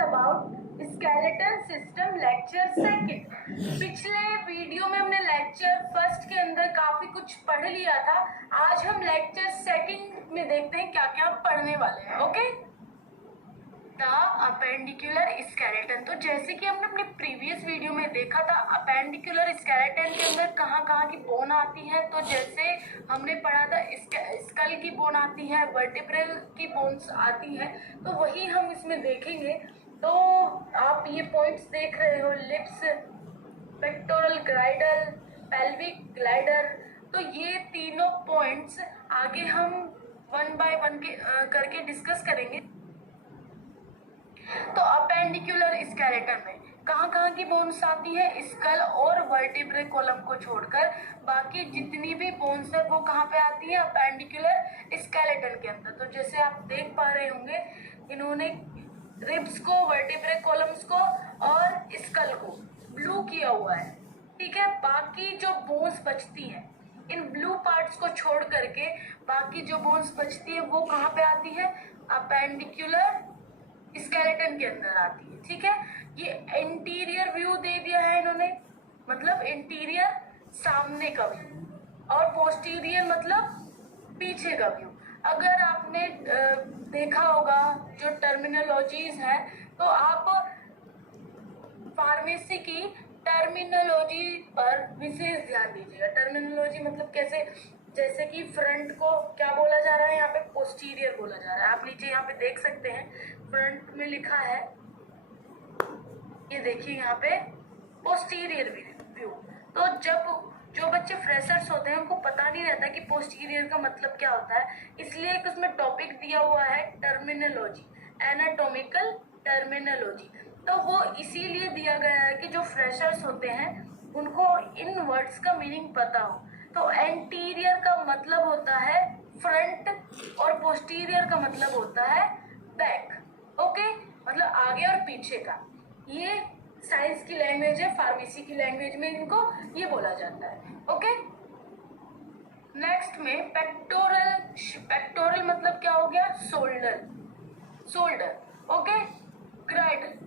about skeleton system lecture second। पिछले video में हमने लेक्चर फर्स्ट के अंदर काफी कुछ पढ़ लिया था। आज हम लेक्चर सेकंड में देखते हैं क्या क्या पढ़ने वाले हैं। Okay, the appendicular skeleton. तो जैसे कि हमने अपने प्रीवियस वीडियो में देखा था, अपेंडिकुलर स्केलेटन के अंदर कहाँ कहाँ की बोन आती है। तो जैसे हमने पढ़ा था स्कल की बोन आती है, वर्टिब्रल की बोन्स आती है, तो वही हम इसमें देखेंगे। तो आप ये पॉइंट्स देख रहे हो, lips, pectoral glider, pelvic glider. तो ये तीनों पॉइंट्स आगे हम वन बाय वन करके डिस्कस करेंगे। तो अपेंडिकुलर स्केलेटन में कहाँ की बोन्स आती है? स्कल और वर्टिब्रल कॉलम को छोड़कर बाकी जितनी भी बोन्स है वो कहाँ पे आती है? अपेंडिकुलर स्केलेटन के अंदर। तो जैसे आप देख पा रहे होंगे, इन्होंने रिब्स को, वर्टिब्रल कॉलम्स को और स्कल को ब्लू किया हुआ है, ठीक है। बाकी जो बोन्स बचती है, इन ब्लू पार्ट्स को छोड़ करके बाकी जो बोन्स बचती है वो कहाँ पे आती है? अपेंडिकुलर स्केलेटन के अंदर आती है, ठीक है। ये इंटीरियर व्यू दे दिया है इन्होंने, मतलब इंटीरियर सामने का व्यू, और पोस्टीरियर मतलब पीछे का व्यू। अगर आपने देखा होगा जो टर्मिनोलॉजीज है, तो आप फार्मेसी की टर्मिनोलॉजी पर विशेष ध्यान दीजिएगा। टर्मिनोलॉजी मतलब कैसे, जैसे कि फ्रंट को क्या बोला जा रहा है, यहाँ पे पोस्टीरियर बोला जा रहा है। आप नीचे यहाँ पे देख सकते हैं, फ्रंट में लिखा है, ये देखिए यहाँ पे पोस्टीरियर व्यू। तो जब जो बच्चे फ्रेशर्स होते हैं उनको पता नहीं रहता कि पोस्टीरियर का मतलब क्या होता है, इसलिए एक उसमें टॉपिक दिया हुआ है टर्मिनोलॉजी, एनाटॉमिकल टर्मिनोलॉजी। तो वो इसीलिए दिया गया है कि जो फ्रेशर्स होते हैं उनको इन वर्ड्स का मीनिंग पता हो। तो एंटीरियर का मतलब होता है फ्रंट और पोस्टीरियर का मतलब होता है बैक। ओके, मतलब आगे और पीछे का। ये साइंस की लैंग्वेज है, फार्मेसी की लैंग्वेज में इनको ये बोला जाता है। ओके, नेक्स्ट में पेक्टोरल। पेक्टोरल मतलब क्या हो गया? Shoulder, shoulder. Okay, girdle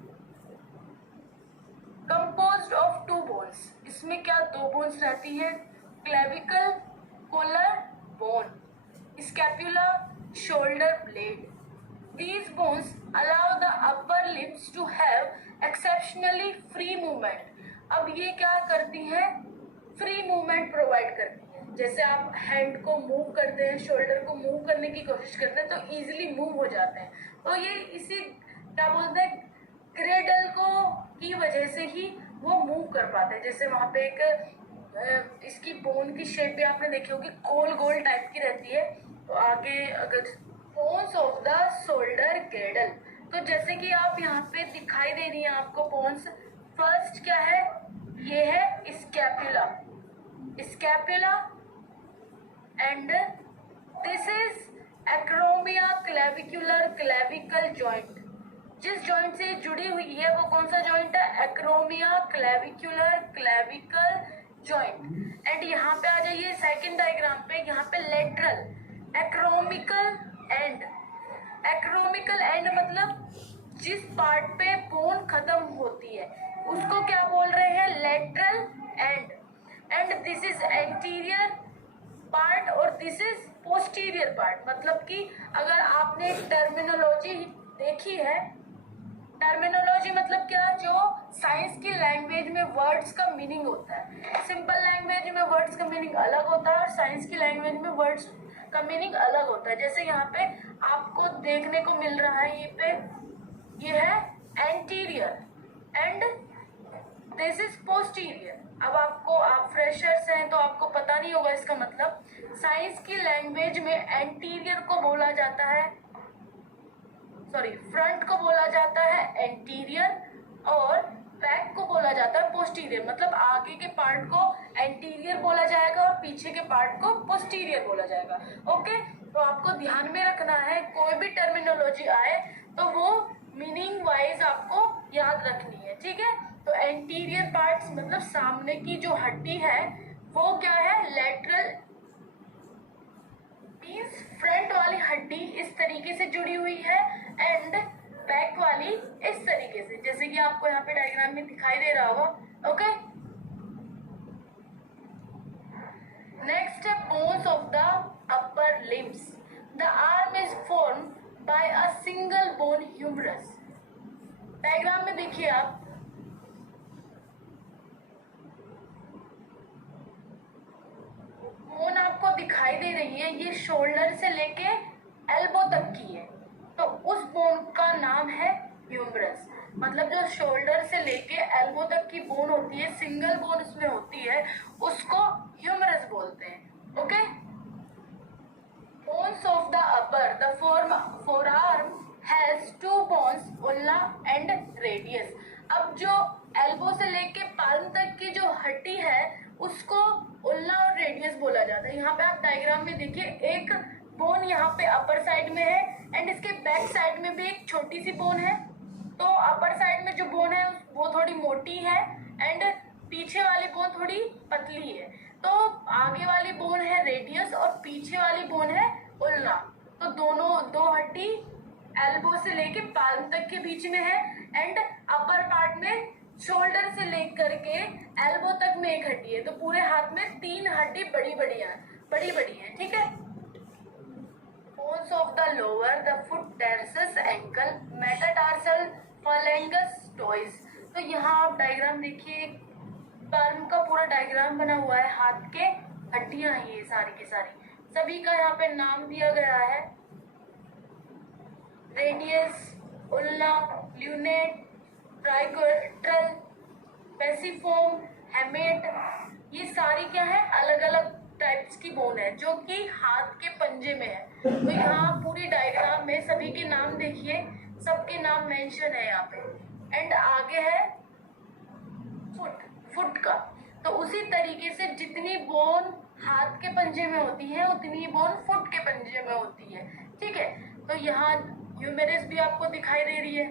composed of two bones. इसमें क्या दो बोन्स रहती है? Clavicle collar bone, scapula, shoulder blade. These bones allow the upper limbs to have exceptionally free movement। अब ये क्या करती हैं? फ्री मूवमेंट प्रोवाइड करती हैं। जैसे आप हैंड को मूव करते हैं, शोल्डर को मूव करने की कोशिश करते हैं, तो इजीली मूव हो जाते हैं। तो ये इसी क्या बोलते हैं, क्रेडल को की वजह से ही वो मूव कर पाते हैं। जैसे वहाँ पे एक इसकी बोन की शेप भी आपने देखी होगी, गोल गोल टाइप की रहती है। तो आगे अगर बोन्स ऑफ द शोल्डर गिrdle, तो जैसे कि आप यहाँ पे दिखाई दे रही है आपको बोन्स। फर्स्ट क्या है? ये है scapula, scapula, and this is acromio clavicular clavicle joint. जिस जॉइंट से जुड़ी हुई है वो कौन सा जॉइंट है? Acromio clavicular clavicle joint. And यहाँ पे आ जाइए सेकंड डायग्राम पे, यहाँ पे lateral acromial end. Acromial end मतलब जिस पार्ट पे बोन खत्म होती है उसको क्या बोल रहे हैं? Lateral and. And this is anterior part और दिस इज पोस्टीरियर पार्ट। मतलब कि अगर आपने टर्मिनोलॉजी देखी है, टर्मिनोलॉजी मतलब क्या? जो साइंस की लैंग्वेज में वर्ड्स का मीनिंग होता है। सिंपल लैंग्वेज में वर्ड्स का मीनिंग अलग होता है और साइंस की लैंग्वेज में वर्ड्स का मीनिंग अलग होता है। जैसे यहाँ पे आपको देखने को मिल रहा है, ये है anterior and this is posterior. अब आप फ्रेशर्स हैं तो आपको पता नहीं होगा इसका मतलब। साइंस की लैंग्वेज में एंटीरियर को बोला जाता है, फ्रंट को बोला जाता है एंटीरियर और बैक को बोला जाता है पोस्टीरियर। मतलब आगे के पार्ट को एंटीरियर बोला जाएगा और पीछे के पार्ट को पोस्टीरियर बोला जाएगा। ओके, तो आपको ध्यान में रखना है, कोई भी टर्मिनोलॉजी आए तो वो मीनिंग वाइज आपको याद रखनी है, ठीक है। तो एंटीरियर पार्ट्स मतलब सामने की जो हड्डी है वो क्या है? लेटरल मीन्स फ्रंट वाली हड्डी इस तरीके से जुड़ी हुई है एंड बैक वाली इस तरीके ये आपको यहाँ पे डायग्राम में दिखाई दे रहा होगा. ओके, नेक्स्ट है bones of the upper limbs. The arm is formed by a single bone humerus. Diagram में देखिए आप, बोन आपको दिखाई दे रही है, ये शोल्डर से लेके एल्बो तक की है, तो उस बोन का नाम है ह्यूमरस. मतलब जो शोल्डर से लेके एल्बो तक की बोन होती है, सिंगल बोन उसमें होती है, उसको ह्यूमरस बोलते हैं. Okay, bones of the upper, the forearm has two bones, ulna and radius. अब जो एल्बो से लेके पाल्म तक की जो हड्डी है उसको उल्ला और रेडियस बोला जाता है. यहाँ पे आप डायग्राम में देखिए, एक बोन यहाँ पे अपर साइड में है एंड इसके बैक साइड में भी एक छोटी सी बोन है. तो अपर साइड में जो बोन है वो थोड़ी मोटी है एंड पीछे वाली बोन थोड़ी पतली है. तो आगे वाली बोन है रेडियस और पीछे वाली बोन है उल्ना. तो दोनों दो हड्डी एल्बो से लेके पाल्म तक के बीच में है एंड अपर पार्ट में शोल्डर से लेकर के एल्बो तक में एक हड्डी है. तो पूरे हाथ में 3 हड्डी बड़ी बड़ी है. ठीक है. Bones of the lower, the foot tarsus ankle, metatarsal, phalanges, toes. तो यहाँ आप डायग्राम देखिए, पाल्म का पूरा डायग्राम बना हुआ है, हाथ के हड्डियां हैं ये सारी की सारी. सभी का यहाँ पे नाम दिया गया है, रेडियस, उल्ना, ल्यूनेट, ट्राइकोट्रल, पेसिफोम, हेमेट. ये सारी क्या है, अलग अलग टाइप्स की बोन है जो कि हाथ के पंजे में है. तो यहाँ पूरी डायग्राम में सभी के नाम देखिए, सबके नाम मेंशन है यहाँ पे. एंड आगे है फुट का. तो उसी तरीके से जितनी बोन हाथ के पंजे में होती है उतनी बोन फुट के पंजे में होती है. ठीक है. तो यहाँ ह्यूमेरस भी आपको दिखाई दे रही है.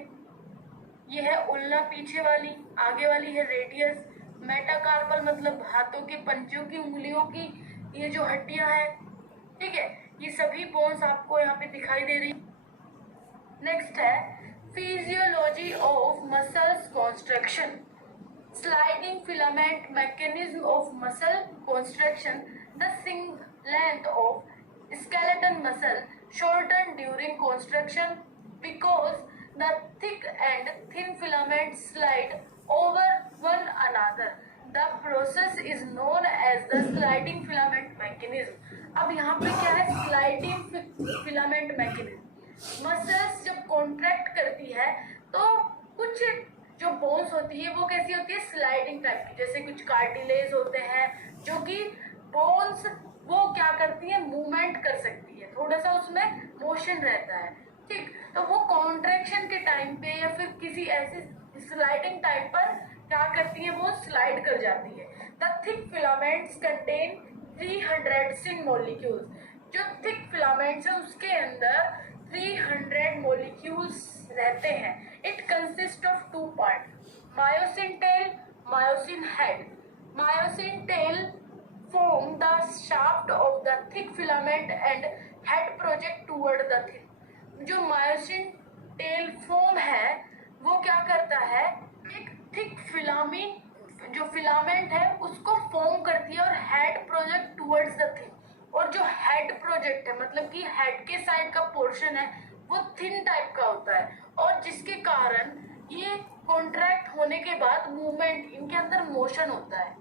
ये है उल्ना पीछे वाली, आगे वाली है रेडियस. मेटाकार्पल मतलब हाथों के पंजों की, उंगलियों की ये जो हड्डियां हैं. ठीक है. ये सभी बोन्स आपको यहाँ पे दिखाई दे रही. नेक्स्ट है physiology of muscles construction. Sliding filament mechanism of muscle construction. The length of skeleton muscle shortened during construction because the thick and thin filaments slide over one another. The process is known as the sliding filament mechanism. अब यहाँ पे क्या है, sliding filament mechanism. Muscles जब contract करती है तो कुछ जो बोन्स होती है वो कैसी होती है, स्लाइडिंग टाइप की. जैसे कुछ कार्टिलेज होते हैं जो कि बोन्स वो क्या करती है, मूवमेंट कर सकती है, थोड़ा सा उसमें मोशन रहता है. ठीक. तो वो कॉन्ट्रैक्शन के टाइम पे या फिर किसी ऐसे स्लाइडिंग टाइप पर क्या करती है, वो स्लाइड कर जाती है. The thick filaments contain 300 myosin molecules. जो थिक फिलामेंट्स है उसके अंदर 300 मॉलिक्यूल्स रहते हैं. It consist of 2 part, myosin tail, myosin head. Myosin tail form the shaft of the thick filament and head project toward the thin. जो myosin tell foam है वो क्या करता है, एक थिक जो फिलामेंट है उसको फॉर्म करती है और head project towards the thin. और जो हेड प्रोजेक्ट है मतलब कि हेड के साइड का पोर्शन है वो थिन टाइप का होता है और जिसके कारण ये कॉन्ट्रैक्ट होने के बाद मूवमेंट, इनके अंदर मोशन होता है.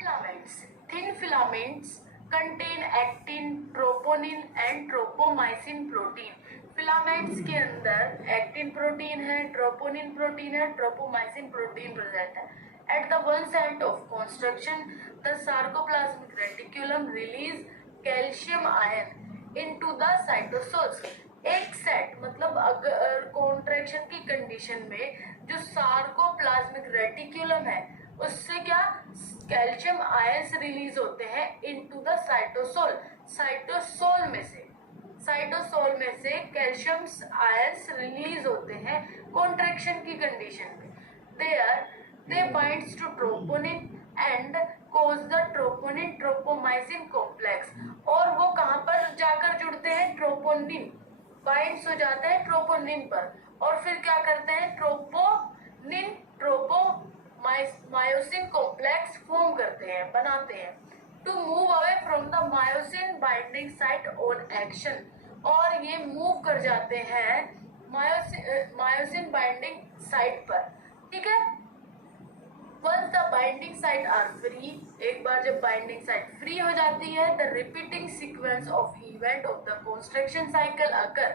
Filaments. Thin filaments contain actin, troponin and tropomyosin protein. Filaments के अंदर एक्टिन प्रोटीन है, ट्रोपोनिन प्रोटीन है, ट्रोपोमाइसिन प्रोटीन प्रेजेंट है. At the one site of construction, the sarcoplasmic reticulum release calcium ion into the cytosols. एक set मतलब अगर contraction की condition में जो सार्कोप्लाज्मिक रेटिक्यूलम है उससे क्या कैल्शियम आयंस रिलीज होते हैं इनटू द साइटोसोल. साइटोसोल में से कैल्शियम आयंस रिलीज होते हैं कॉन्ट्रैक्शन की कंडीशन में. They binds to troponin and cause the troponin tropomyosin complex. और वो कहाँ पर जाकर जुड़ते हैं, ट्रोपोनिन बाइंड्स हो जाते हैं ट्रोपोनिन पर और फिर क्या करते हैं, troponin tropomyosin complex form करते हैं, बनाते हैं to move away from the myosin binding site on actin, और ये मूव कर जाते हैं मायोसिन बाइंडिंग साइट पर, ठीक है। Once the binding site are free, एक बार जब बाइंडिंग साइट फ्री हो जाती है, the repeating sequence of event of the construction cycle occur,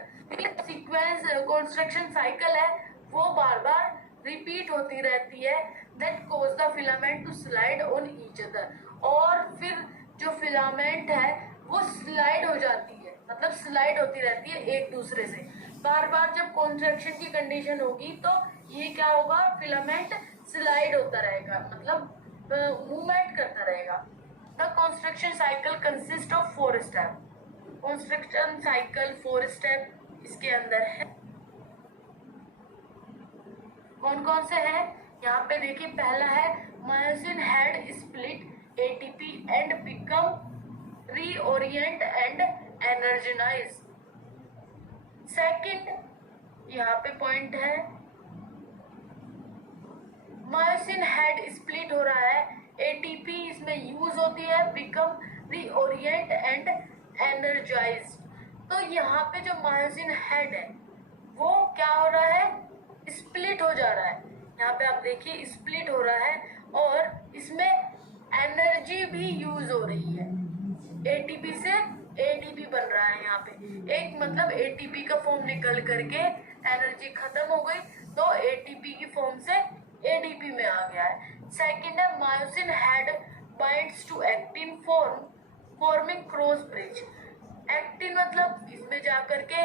sequence construction cycle है वो बार बार रिपीट होती रहती है, that cause the filament to slide on each other, और फिर जो फिलामेंट है वो स्लाइड हो जाती है, मतलब स्लाइड होती रहती है एक दूसरे से। बार बार जब कंस्ट्रक्शन की कंडीशन होगी तो ये क्या होगा, फिलामेंट स्लाइड होता रहेगा, मतलब मूवमेंट करता रहेगा। The construction cycle consist of 4 step, construction cycle 4 step इसके अंदर है। कौन कौन से हैं, यहाँ पे देखिए, पहला है myosin head split ATP and become reorient and energize. Second यहाँ पे पॉइंट है, मायोसिन हेड स्प्लिट हो रहा है, एटीपी इसमें यूज होती है, बिकम रीओरिएंट एंड एनर्जाइज। तो यहाँ पे जो मायोसिन हेड है वो क्या हो रहा है, स्प्लिट हो जा रहा है, यहाँ पे आप देखिए स्प्लिट हो रहा है, और इसमें एनर्जी भी यूज हो रही है, एटीपी से एटीपी बन रहा है यहाँ पे, एक मतलब एटीपी का फॉर्म निकल करके एनर्जी खत्म हो गई तो एटीपी की फॉर्म से एडीपी में आ गया है। सेकंड है myosin head binds to actin forming cross bridge. Actin मतलब इसमें जाकर के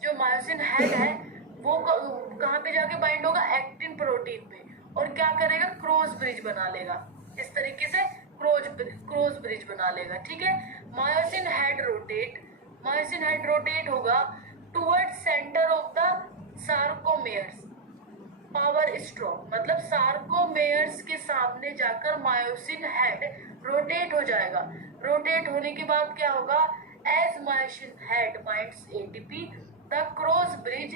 जो मायोसिन हेड है वो कहाँ पे जाके बाइंड होगा, एक्टिन प्रोटीन पे, और क्या करेगा, क्रॉस ब्रिज बना लेगा, इस तरीके से क्रॉस ब्रिज बना लेगा, ठीक है। मायोसिन हेड रोटेट होगा towards centre of the sarcomeres, power stroke, मतलब सार्कोमेयर्स के सामने जाकर मायोसिन हेड रोटेट हो जाएगा। रोटेट होने के बाद क्या होगा, as myosin head binds ATP the cross bridge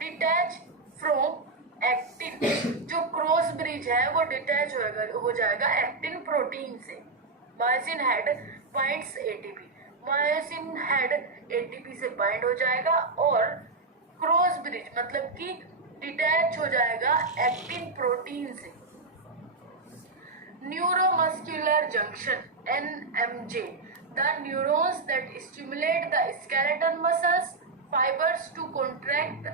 detach from actin, जो क्रॉस ब्रिज है वो डिटैच हो जाएगा एक्टिन प्रोटीन से। Myosin head binds ATP, myosin head ATP से बाइंड हो जाएगा और क्रॉस ब्रिज मतलब कि डिटैच हो जाएगा एक्टिन प्रोटीन से। Neuromuscular junction NMJ, the neurons that stimulate the skeletal muscles fibers to contract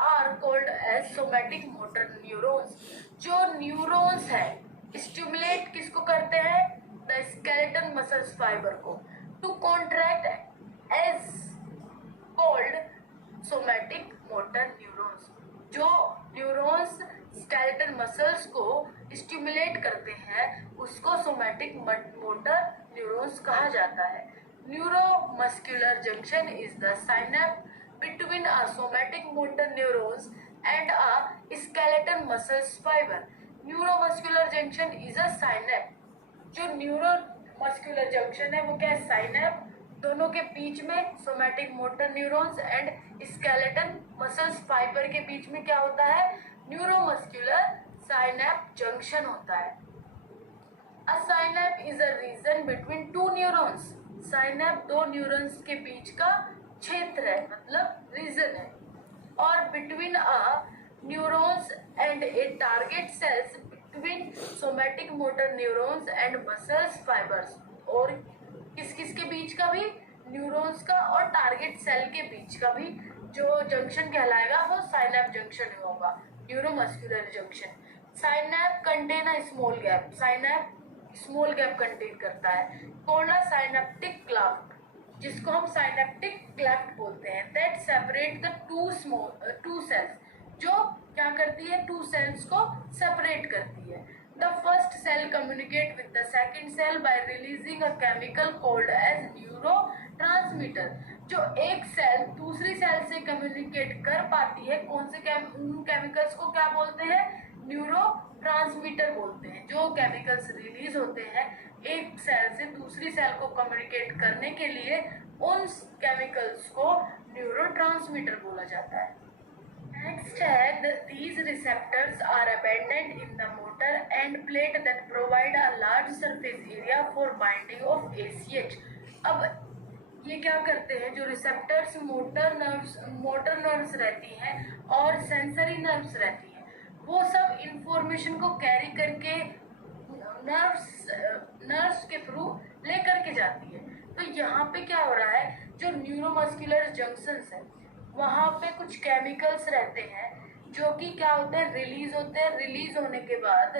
are called as somatic motor neurons। जो न्यूरॉन्स है स्टिमुलेट किसको करते हैं, द स्केलेटन मसल्स फाइबर को, to contract as called somatic motor neurons. जो neurons skeleton muscles को stimulate करते हैं उसको सोमैटिक मोटर न्यूरॉन्स कहा जाता है। Neuromuscular junction is the synapse between a somatic motor neurons and a skeletal muscles fiber। neuromuscular junction is a synapse। जो neuromuscular junction है वो क्या है, साइनेप, दोनों के बीच में somatic motor neurons and skeleton muscles fibre के बीच में क्या होता है, न्यूरोमस्कुलर साइनेप जंक्शन होता है। A synapse is a region between two neurons। साइनेप दो न्यूरॉन्स के बीच का क्षेत्र है, मतलब रीजन है। और between a neurons and a target cells between somatic motor neurons and muscles fibers, और किस किस के बीच का भी, न्यूरॉन्स का और टारगेट सेल के बीच का भी जो जंक्शन कहलाएगा वो साइनेप जंक्शन होगा, neuromuscular junction. Synapse contain a small gap, synapse small gap contain करता है, कॉल्ड अ साइनेप्टिक क्लेफ्ट, जिसको हम साइनेप्टिक क्लेफ्ट बोलते हैं, that separate the two cells, जो क्या करती है, टू सेल्स को सेपरेट करती है। The first cell communicate with the second cell by releasing a chemical called as neurotransmitter. जो एक सेल दूसरी सेल से कम्युनिकेट कर पाती है, कौन से केमिकल्स को क्या बोलते हैं, न्यूरोट्रांसमीटर बोलते हैं। जो केमिकल्स रिलीज होते हैं एक सेल से दूसरी सेल को कम्युनिकेट करने के लिए, उन केमिकल्स को न्यूरोट्रांसमीटर बोला जाता है। these receptors are abundant in the motor and plate that provide a large surface area for binding of ACH. अब ये क्या करते हैं, जो रिसेप्टर्स मोटर नर्व्स रहती हैं और सेंसरी नर्व्स रहती हैं, वो सब इंफॉर्मेशन को कैरी करके नर्व्स के थ्रू लेकर के जाती है। तो यहाँ पे क्या हो रहा है, जो न्यूरोमस्कुलर जंक्शंस है वहाँ पे कुछ केमिकल्स रहते हैं जो कि क्या होते हैं, रिलीज होते हैं। रिलीज होने के बाद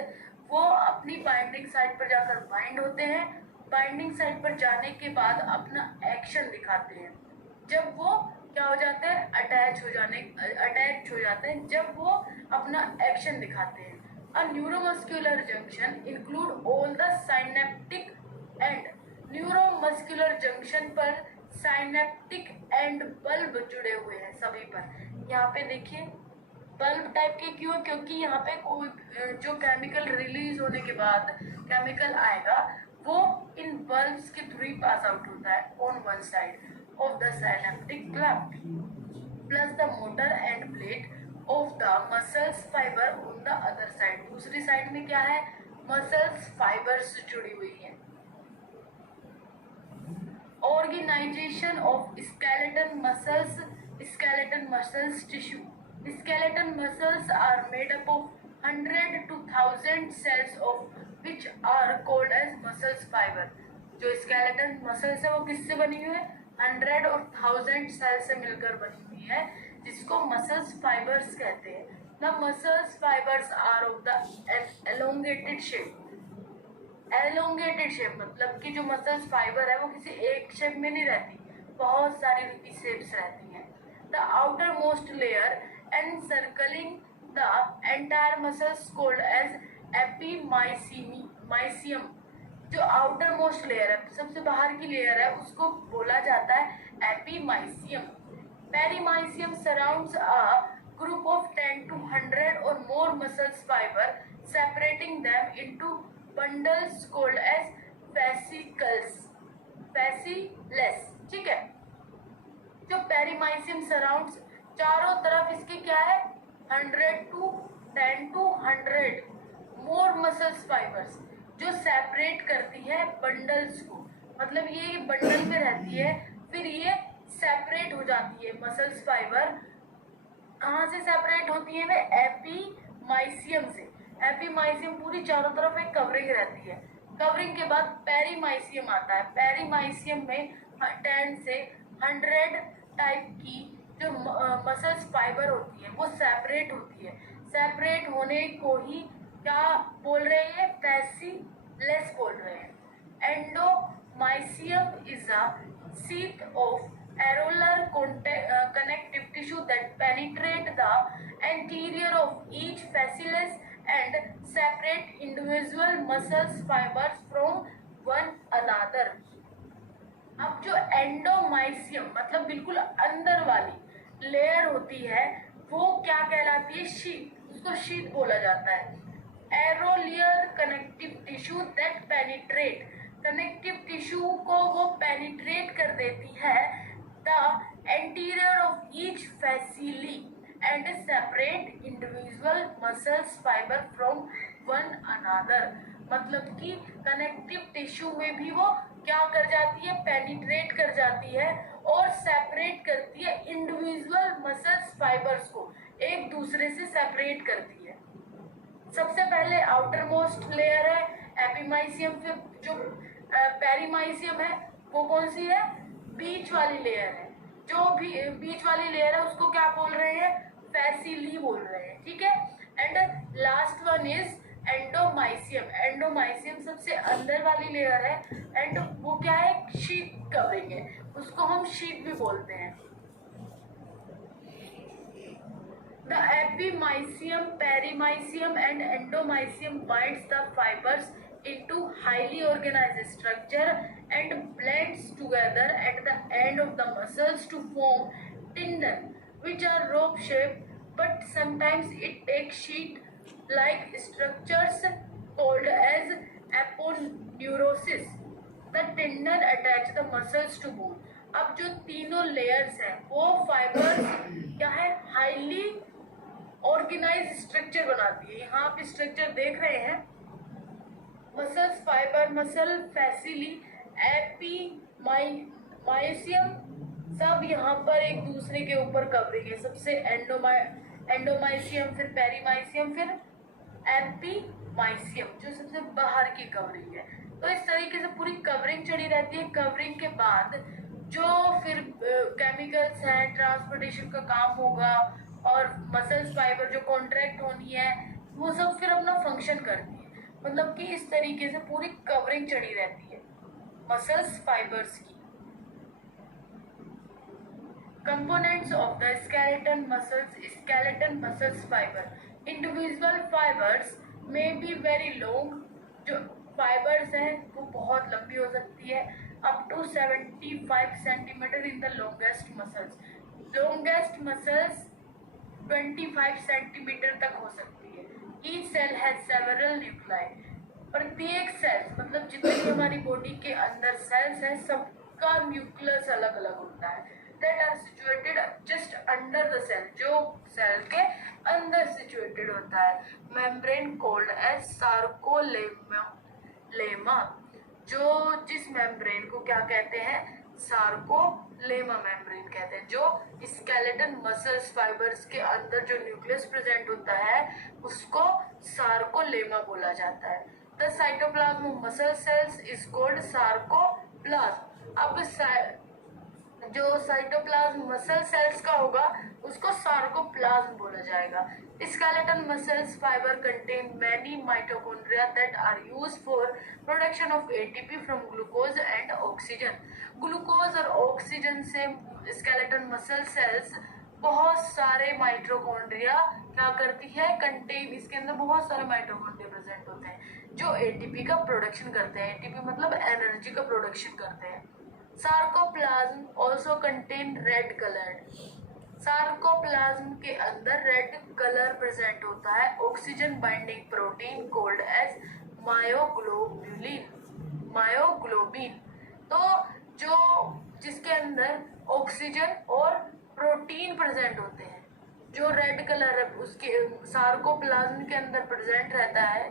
वो अपनी बाइंडिंग साइट पर जाकर बाइंड होते हैं। बाइंडिंग साइट पर जाने के बाद अपना एक्शन दिखाते हैं। जब वो क्या हो जाते हैं, अटैच हो जाते हैं जब वो अपना एक्शन दिखाते हैं। A neuromuscular junction include all the synaptic end neuromuscular junction पर साइनेप्टिक एंड बल्ब जुड़े हुए हैं सभी पर। यहाँ पे देखिए बल्ब टाइप के क्यों, क्योंकि यहाँ पे कोई जो केमिकल रिलीज होने के बाद केमिकल आएगा वो इन बल्ब्स के थ्रू ही पास आउट होता है on one side of the synaptic cleft plus the motor end plate of the muscles fibre on the other side. दूसरी साइड में क्या है, मसल्स फाइबर्स जुड़ी हुई है। Organization of skeletal muscles tissue. Skeletal muscles are made up of 100 to 1000 cells of which are called as muscles fiber. जो skeletal muscles है वो किससे बनी हुई है, 100 और 1000 cells से मिलकर बनी हुई है, जिसको muscles fibers कहते हैं। The muscles fibers are of the elongated shape. Elongated shape मतलब कि जो मसल्स फाइबर है वो किसी एक शेप में नहीं रहती, बहुत सारी उनकी शेप्स रहती हैं। The outer most layer encircling the entire muscles called as epimysium. जो आउटर मोस्ट लेयर है, सबसे बाहर की लेयर है, उसको बोला जाता है epimysium. Perimysium surrounds a group of 10 to 100 or more muscles fiber separating them into bundles called as fascicles, ठीक है। जो पेरीमाइसियम सराउंड्स चारों तरफ इसके क्या है, 10 to 100 मोर मसल्स फाइबर्स जो सेपरेट करती है बंडल्स को, मतलब ये बंडल में रहती है फिर ये सेपरेट हो जाती है। मसल्स फाइबर कहाँ से सेपरेट होती है, वे एपीमाइसियम से। एपीमाइसियम पूरी चारों तरफ एक कवरिंग रहती है। कवरिंग के बाद पेरीमाइसियम आता है। पेरीमाइसियम में 10 से 100 टाइप की जो मसल्स फाइबर होती है वो सेपरेट होती है। सेपरेट होने को ही क्या बोल रहे हैं, फैसिलेस बोल रहे हैं। Endomysium is a sheath of areolar connective tissue that penetrate the anterior of each fasciculus and separate individual muscles fibers from one another. अब जो एंडोमाइसियम मतलब बिल्कुल अंदर वाली लेयर होती है वो क्या कहलाती है, शीथ, उसको शीथ बोला जाता है। Areolar connective tissue that penetrate, connective tissue को वो पेनिट्रेट कर देती है the anterior of each fascicle and separate individual muscles fibre from one another. मतलब कि कनेक्टिव टिश्यू में भी वो क्या कर जाती है, पेनिट्रेट कर जाती है और सेपरेट करती है इंडिविजुअल मसल्स फाइबर्स को, एक दूसरे से सेपरेट करती है। सबसे पहले आउटर मोस्ट लेयर है एपीमाइसियम, फिर जो पेरीमाइसियम है वो कौन सी है, बीच वाली लेयर है। जो भी बीच वाली लेयर है उसको क्या बोल रहे हैं, फैसिली बोल रहे हैं, ठीक है। And last one is endomysium. Endomysium सबसे अंदर वाली लेयर है एंड वो क्या है, शीट कवरिंग है, उसको हम शीट भी बोलते हैं। The epimysium, perimysium and endomysium binds the fibers into highly organized structure and blends together at the end of the muscles to form tendon, which are rope shaped, but sometimes it takes sheet-like structures called as aponeurosis. The tendon attach the muscles to bone. अब जो तीनों layers हैं वो fibres क्या है, highly organise structure बनाती है। यहाँ आप स्ट्रक्चर देख रहे हैं, मसल्स फाइबर, मसल फैसिली, एपी मायोसियम, सब यहाँ पर एक दूसरे के ऊपर कवरिंग है। सबसे एंडोमाइसियम, फिर पेरीमाइसियम, फिर एपीमाइसियम, जो सबसे बाहर की कवरिंग है। तो इस तरीके से पूरी कवरिंग चढ़ी रहती है। कवरिंग के बाद जो फिर केमिकल्स हैं, ट्रांसपोर्टेशन का काम होगा, और मसल्स फाइबर जो कॉन्ट्रैक्ट होनी है, वो सब फिर अपना फंक्शन करती है। मतलब कि इस तरीके से पूरी कवरिंग चढ़ी रहती है मसल्स फाइबर्स की। Components of the skeleton muscles fiber. Individual fibers may be very long. जो फाइबर्स हैं वो बहुत लंबी हो सकती है, up to 75 centimeter in the longest muscles. Longest muscles 25 centimeter तक हो सकती है। Each cell has several nuclei. प्रत्येक सेल, मतलब जितनी हमारी बॉडी के अंदर सेल्स हैं, सबका न्यूक्लियस अलग अलग होता है। that are situated just under the cell, जो सेल के अंदर सिचुएटेड होता है। मेम्ब्रेन कॉल्ड एज सार्कोलेमा, जो जिस मेम्ब्रेन को क्या कहते हैं, सार्कोलेमा मेम्ब्रेन कहते हैं। जो स्केलेटन मसल्स फाइबर्स के अंदर जो न्यूक्लियस प्रेजेंट होता है उसको सार्कोलेमा बोला जाता है। The cytoplasm of muscle cells is called sarcoplasm. अब जो साइटोप्लाज्म मसल सेल्स का होगा उसको सार्कोप्लाज्म बोला जाएगा। Skeleton muscles fiber contain many mitochondria that are used for production of ATP from glucose and oxygen. Glucose और ऑक्सीजन से skeleton muscle cells बहुत सारे माइटोकॉन्ड्रिया क्या करती है, कंटेन, इसके अंदर बहुत सारे माइटोकॉन्ड्रिया प्रेजेंट होते हैं जो एटीपी का प्रोडक्शन करते हैं। एटीपी मतलब एनर्जी का प्रोडक्शन करते हैं। Sarcoplasm also contain red colour. Sarcoplasm के अंदर रेड कलर प्रेजेंट होता है। Oxygen binding protein called as myoglobin. तो जो जिसके अंदर ऑक्सीजन और प्रोटीन प्रेजेंट होते हैं, जो रेड कलर है उसके सार्कोप्लाज्म के अंदर प्रेजेंट रहता है।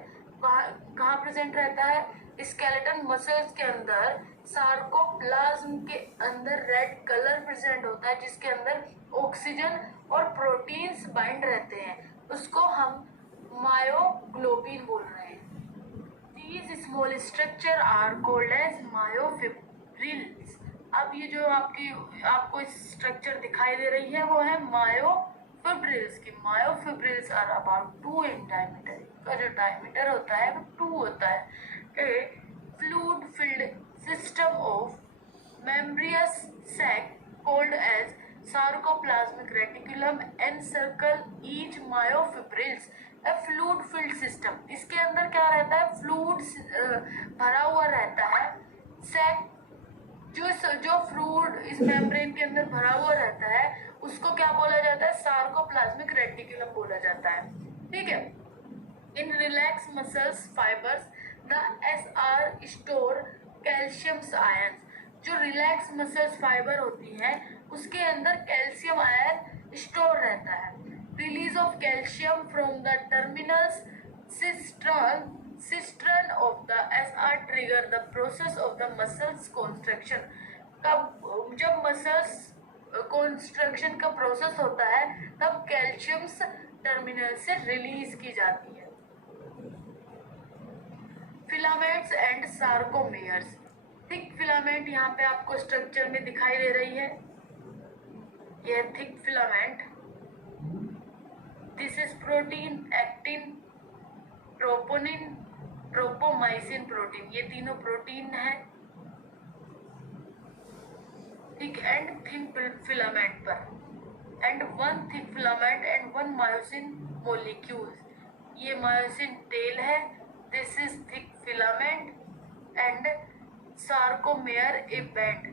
कहाँ प्रेजेंट रहता है? स्केलेटन मसल्स के अंदर सार्कोप्लाज्म के अंदर रेड कलर प्रेजेंट होता है, जिसके अंदर ऑक्सीजन और प्रोटीन्स बाइंड रहते हैं। उसको हम मायोग्लोबिन बोल रहे हैं। These small structure are called as myofibrils। अब ये जो आपको स्ट्रक्चर दिखाई दे रही है वो है मायोफिब्रिल्स की। Myofibrils are about 2 in diameter। का जो डायमीटर होता है वो 2 होता है। A fluid filled system of membranous sac called as sarcoplasmic reticulum encircle each myofibrils। A fluid filled system, इसके अंदर क्या रहता है? फ्लूइड भरा हुआ रहता है। सैक जो फ्लूइड इस मेम्ब्रेन के अंदर भरा हुआ रहता है उसको क्या बोला जाता है? सार्कोप्लाज्मिक रेटिकुलम बोला जाता है। ठीक है। इन relax muscles fibres the SR store calcium ion. जो रिलैक्स मसल्स फाइबर होती है उसके अंदर कैल्शियम आयन स्टोर रहता है। Release of calcium from the terminals cistern of the SR trigger the process of the muscles construction. जब muscles construction का process होता है तब कैल्शियम टर्मिनल से रिलीज की जाती है। Filaments and sarcomeres. Thick filament यहाँ पे आपको स्ट्रक्चर में दिखाई दे रही है। यह thick filament, this is protein, actin, troponin, ट्रोपोमाइसिन protein. ये तीनों प्रोटीन है थिक एंड थिन फिलामेंट पर। And one thick filament and one myosin molecule. ये मायोसिन टेल है। This is thick filament and sarcomere a band.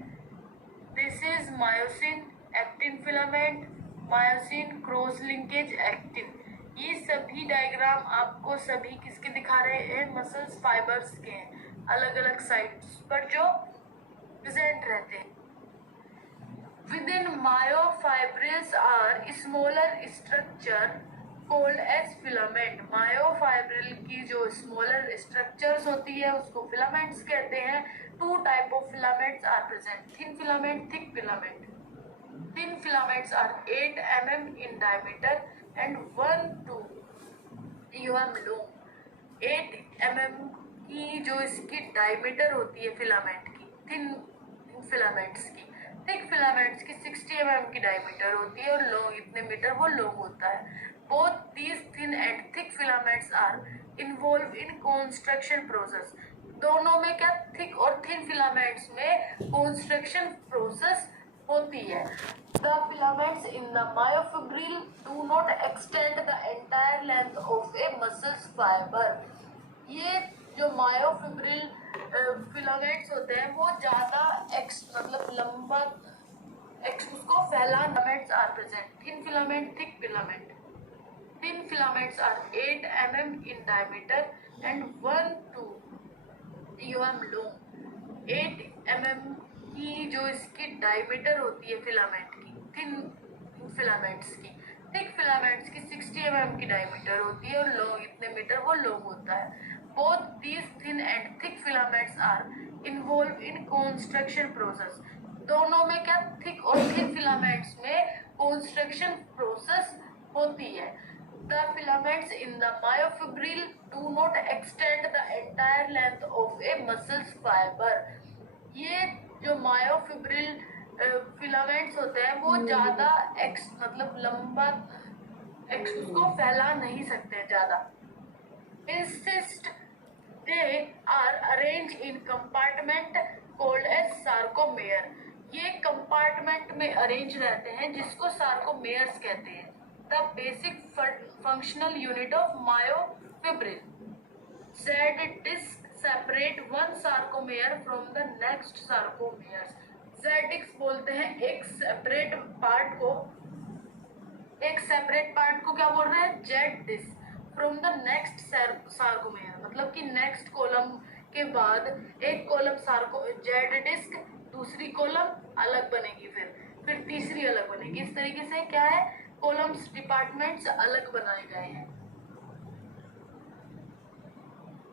This is myosin actin filament, myosin cross linkage actin। ये सभी diagram आपको सभी किसके दिखा रहे हैं? मसल्स फाइबर्स के हैं, अलग अलग साइट्स पर जो प्रेजेंट रहते हैं। Within myofibrils are smaller structure called as filament. Myofibril की जो स्मॉलर स्ट्रक्चर्स होती है उसको फिलामेंट्स कहते हैं। Two type of filaments are present, thin filament, thick filament. Thin filaments are 8 mm in diameter and 1 to long। 8 mm की जो इसकी डायमीटर होती है फिलामेंट की, थिन फिलामेंट्स की। थिक फिलामेंट्स की 60 mm की डायमीटर होती है और लॉन्ग इतने मीटर वो लॉन्ग होता है। Both these thin and thick filaments are involve in construction process. दोनों में क्या, थिक और थिन फिलामेंट्स में कंस्ट्रक्शन प्रोसेस होती है। The filaments in the myofibril do not extend the entire length of a muscle fiber। ये जो myofibril filaments होते हैं वो ज्यादा मतलब लंबा उसको फैला filaments are present. Thin filament, thick filament. Thin filaments are 8 mm in diameter and 1 to long। 8 mm की जो इसकी डायमीटर होती है फिलामेंट की, थिन फिलामेंट्स की। थिक फिलामेंट्स की 60 mm की डायमीटर होती है और लॉन्ग इतने मीटर वो लॉन्ग होता है। Both these thin and thick filaments are involve in construction process. दोनों में क्या, थिक और थिन फिलामेंट्स में कंस्ट्रक्शन प्रोसेस होती है। The filaments in the myofibril do not extend the entire length of a muscle fiber। ये जो myofibril filaments होते हैं वो ज्यादा मतलब लंबा उसको फैला नहीं सकते ज्यादा। Insist they are arranged in compartment called as sarcomere। ये कंपार्टमेंट में अरेंज रहते हैं जिसको सार्कोमेयर्स कहते हैं। The basic functional unit of myofibril। Z disc separate one sarcomere from the next sarcomeres। Z disc बोलते हैं एक सेपरेट पार्ट को क्या बोल रहे हैं, Z disc। From the next sarcomere मतलब कि नेक्स्ट कॉलम के बाद एक कॉलम जेड डिस्क, दूसरी कॉलम अलग बनेगी, फिर तीसरी अलग बनेगी। इस तरीके से क्या है, कॉलम्स डिपार्टमेंट्स अलग बनाए गए हैं।